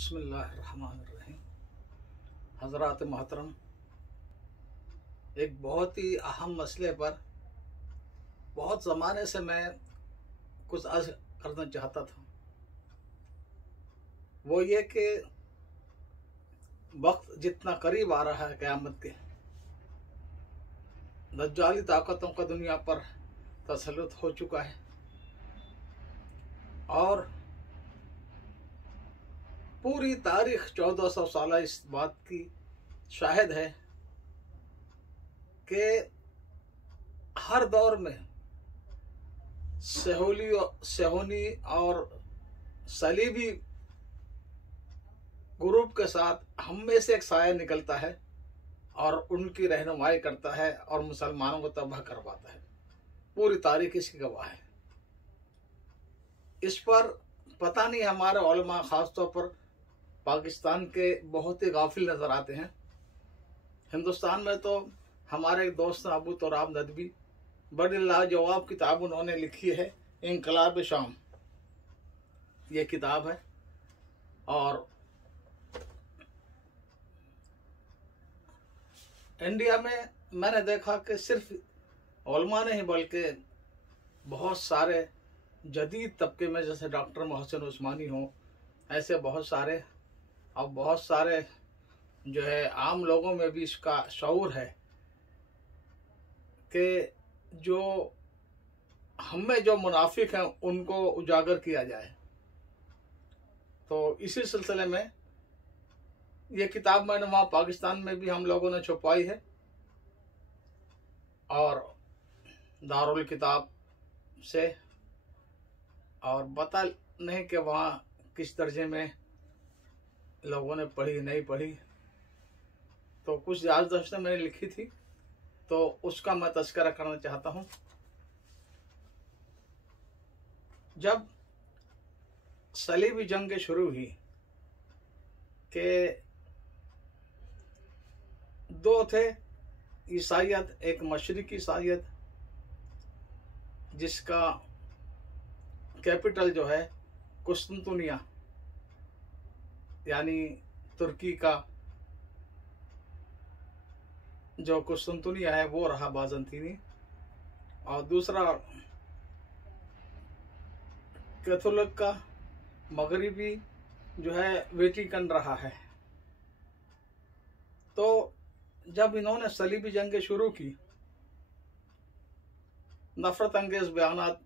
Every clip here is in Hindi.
बिस्मिल्लाहिर्रहमानिर्रहीम। हज़रात मोहतरम, एक बहुत ही अहम मसले पर बहुत ज़माने से मैं कुछ अर्ज़ करना चाहता था। वो ये कि वक्त जितना करीब आ रहा है क़यामत के, दज्जाली ताकतों का दुनिया पर तसल्लुत हो चुका है और पूरी तारीख 1400 साल इस बात की शाहिद है कि हर दौर में सेहोनी और सलीबी ग्रुप के साथ हम में से एक साया निकलता है और उनकी रहनुमाई करता है और मुसलमानों को तबाह करवाता है। पूरी तारीख इसकी गवाह है। इस पर पता नहीं हमारे उलमा ख़ासतौर पर पाकिस्तान के बहुत ही गाफिल नज़र आते हैं। हिंदुस्तान में तो हमारे एक दोस्त अबू तुराब नदवी, बड़ी लाजवाब किताब उन्होंने लिखी है, इनकलाब शाम ये किताब है। और इंडिया में मैंने देखा कि सिर्फ उलमा नहीं बल्कि बहुत सारे जदीद तबके में, जैसे डॉक्टर मोहसिन उस्मानी हो, ऐसे बहुत सारे और बहुत सारे जो है आम लोगों में भी इसका शऊर है कि जो हमें जो मुनाफिक हैं उनको उजागर किया जाए। तो इसी सिलसिले में ये किताब मैंने वहाँ पाकिस्तान में भी हम लोगों ने छुपवाई है और दारुल किताब से, और पता नहीं कि वहाँ किस दर्जे में लोगों ने पढ़ी नहीं पढ़ी। तो कुछ याददाश्तें मैंने लिखी थी तो उसका मैं तज़किरा करना चाहता हूँ। जब सलीबी जंग शुरू हुई कि दो थे ईसाइयत, एक मशरिकी ईसाइयत जिसका कैपिटल जो है कुस्तुनतुनिया यानी तुर्की का जो कुस्तुनतुनिया है वो रहा बाज़ंतीनी, और दूसरा कैथोलिक का मगरिबी जो है वेटिकन रहा है। तो जब इन्होंने सलीबी जंगें शुरू की, नफरत अंगेज बयानात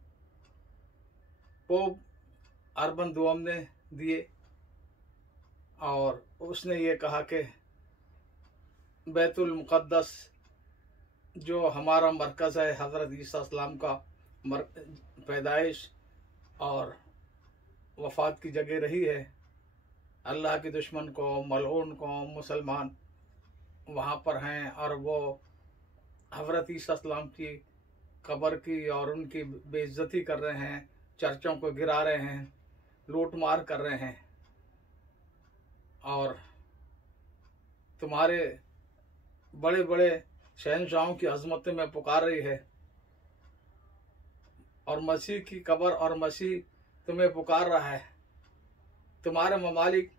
पोप अर्बन दुआम ने दिए और उसने ये कहा कि बैतुल मुक़द्दस जो हमारा मरकज़ है, हज़रत ईसा अलैहिस्सलाम का पैदाइश और वफ़ात की जगह रही है, अल्लाह के दुश्मन को, मलऊन को मुसलमान वहाँ पर हैं और वो हज़रत ईसा अलैहिस्सलाम की कब्र की और उनकी बेइज्जती कर रहे हैं, चर्चों को गिरा रहे हैं, लूट मार कर रहे हैं और तुम्हारे बड़े बड़े शहंशाहों की अज़मत में पुकार रही है और मसीह की कब्र और मसीह तुम्हें पुकार रहा है। तुम्हारे ममालिक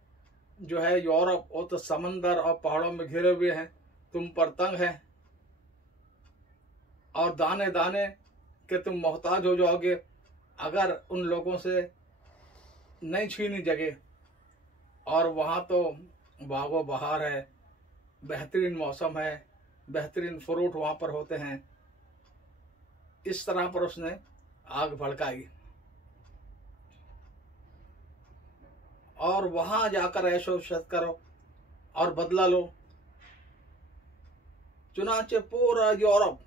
जो है यूरोप, वो तो समंदर और पहाड़ों में घिरे हुए हैं, तुम पर तंग हैं और दाने दाने के तुम मोहताज हो जाओगे अगर उन लोगों से नहीं छीनी जगह। और वहाँ तो बागो बहार है, बेहतरीन मौसम है, बेहतरीन फ्रूट वहाँ पर होते हैं। इस तरह पर उसने आग भड़काई और वहाँ जाकर ऐशो इशरत करो और बदला लो। चुनाचे पूरा यूरोप,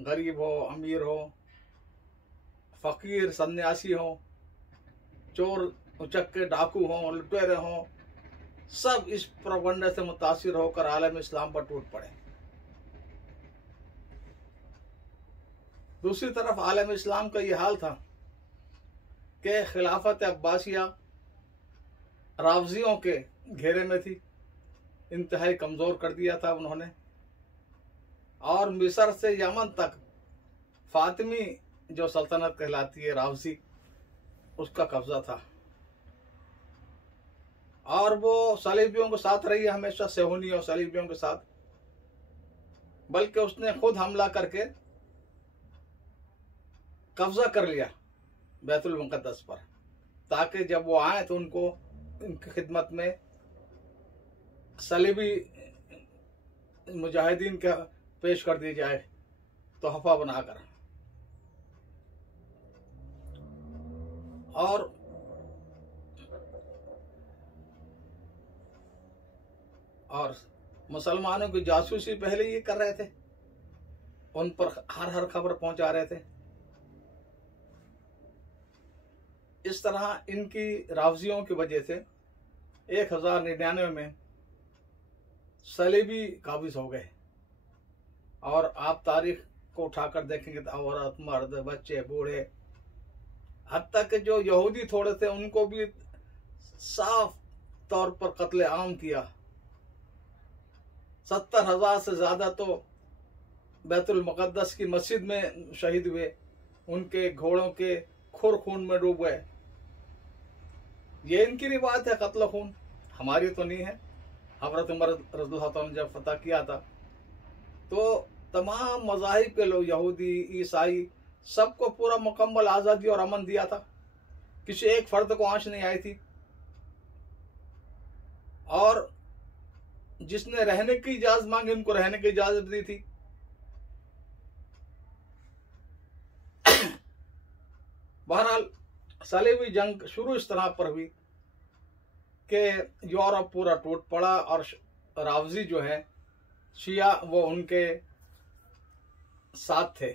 गरीब हो, अमीर हो, फ़कीर, सन्यासी हो, चोर उचक्के डाकू हों, लुटेरे हों, सब इस प्रोपगंडे से मुतासिर होकर आलम इस्लाम पर टूट पड़े। दूसरी तरफ आलम इस्लाम का ये हाल था कि खिलाफत अब्बासिया रावजियों के घेरे में थी, इंतहाई कमज़ोर कर दिया था उन्होंने, और मिस्र से यमन तक फातिमी जो सल्तनत कहलाती है रावजी, उसका कब्जा था। और वो सलीबियों के साथ रही है हमेशा, सेहूनी और सलीबियों के साथ, बल्कि उसने खुद हमला करके कब्जा कर लिया बैतुल मुक़द्दस पर, ताकि जब वो आए तो उनको उनकी खिदमत में सलीबी मुजाहिदीन का पेश कर दी जाए तोहफा बनाकर। और मुसलमानों की जासूसी पहले ये कर रहे थे, उन पर हर खबर पहुंचा रहे थे। इस तरह इनकी रावजियों की वजह से 1099 में सलीबी काबिज हो गए। और आप तारीख को उठाकर देखेंगे तो औरत, मर्द, बच्चे, बूढ़े, हत्ता के जो यहूदी थोड़े थे उनको भी साफ तौर पर कत्ले आम किया। 70,000 से ज्यादा तो बैतुल मुक़द्दस की मस्जिद में शहीद हुए, उनके घोड़ों के खुर खून में डूब गए। ये इनकी रिवायत है कत्ल खून, हमारी तो नहीं है। हज़रत उमर रज़ियल्लाहु अन्हु ने जब फतह किया था तो तमाम मज़ाहिब के लोग, यहूदी, ईसाई, सबको पूरा मुकम्मल आज़ादी और अमन दिया था, किसी एक फर्द को आंच नहीं आई थी। और जिसने रहने की इजाजत मांगी उनको रहने की इजाजत दी थी। बहरहाल सलीबी जंग शुरू इस तरह पर हुई कि यूरोप पूरा टूट पड़ा और रावजी जो है शिया वो उनके साथ थे।